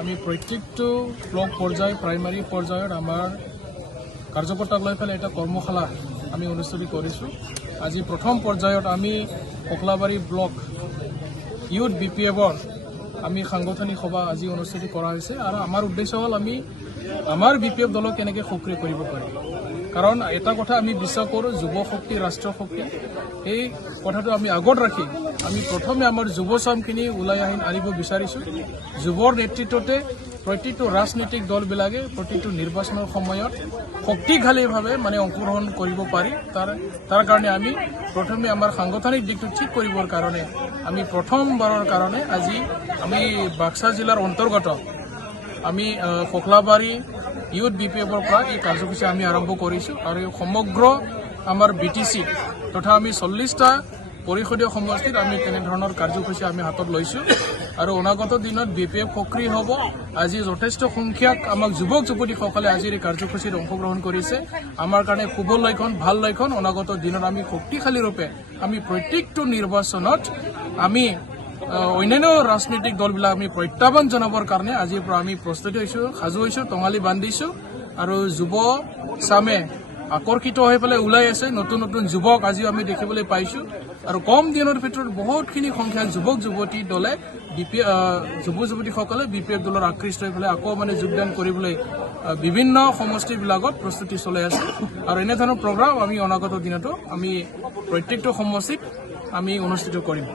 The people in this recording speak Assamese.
আমি প্ৰত্যেকটো ব্লক পৰ্যায় প্ৰাইমাৰী পৰ্যায়ত আমাৰ কাৰ্যকৰ্তাক লৈ পেলাই এটা কৰ্মশালা আমি অনুষ্ঠিত কৰিছোঁ। আজি প্ৰথম পৰ্যায়ত আমি ককলাবাৰী ব্লক ইউথ BPFৰ আমি সাংগঠনিক সভা আজি অনুষ্ঠিত কৰা হৈছে আৰু আমাৰ উদ্দেশ্য হ'ল আমি আমাৰ BPF দলক কেনেকৈ সক্ৰিয় কৰিব পাৰোঁ। কাৰণ এটা কথা আমি বিশ্বাস কৰোঁ, যুৱ শক্তি ৰাষ্ট্ৰীয় শক্তি। এই কথাটো আমি আগত ৰাখি আমি প্ৰথমে আমাৰ যুৱ চামখিনি ওলাই আনিব বিচাৰিছোঁ। যুৱৰ নেতৃত্বতে প্ৰতিটো ৰাজনৈতিক দলবিলাকে প্ৰতিটো নিৰ্বাচনৰ সময়ত শক্তিশালীভাৱে অংশগ্ৰহণ কৰিব পাৰি। তাৰ কাৰণে আমি প্ৰথমে আমাৰ সাংগঠনিক দিশটো ঠিক কৰিবৰ কাৰণে আমি প্ৰথমবাৰৰ কাৰণে আজি আমি বাক্সা জিলাৰ অন্তৰ্গত আমি ককলাবাৰী ইউথ BPFৰ পৰা এই কাৰ্যসূচী আমি আৰম্ভ কৰিছোঁ আৰু সমগ্ৰ আমাৰ BTC তথা আমি 40টা পৰিষদীয় সমষ্টিত আমি তেনেধৰণৰ কাৰ্যসূচী আমি হাতত লৈছোঁ আৰু অনাগত দিনত BPF সক্ৰিয় হ'ব। আজি যথেষ্ট সংখ্যক আমাক যুৱক যুৱতীসকলে আজিৰ এই কাৰ্যসূচীত অংশগ্ৰহণ কৰিছে। আমাৰ কাৰণে শুভ লক্ষণ, ভাল লক্ষণ। অনাগত দিনত আমি শক্তিশালী ৰূপে আমি প্ৰত্যেকটো নিৰ্বাচনত আমি অন্যান্য ৰাজনৈতিক দলবিলাক আমি প্ৰত্যাহ্বান জনাবৰ কাৰণে আজিৰ পৰা আমি প্ৰস্তুত হৈছোঁ, সাজু হৈছোঁ, টঙালি বান্ধিছোঁ আৰু যুৱ চামে আকৰ্ষিত হৈ পেলাই ওলাই আছে। নতুন নতুন যুৱক আজিও আমি দেখিবলৈ পাইছোঁ আৰু কম দিনৰ ভিতৰত বহুতখিনি সংখ্যক যুৱক যুৱতী দলে যুৱ যুৱতীসকলে BPF দলৰ আকৃষ্ট হৈ পেলাই আকৌ যোগদান কৰিবলৈ বিভিন্ন সমষ্টিবিলাকত প্ৰস্তুতি চলাই আছে আৰু এনেধৰণৰ প্ৰগ্ৰাম আমি অনাগত দিনতো আমি প্ৰত্যেকটো সমষ্টিত আমি অনুষ্ঠিত কৰিম।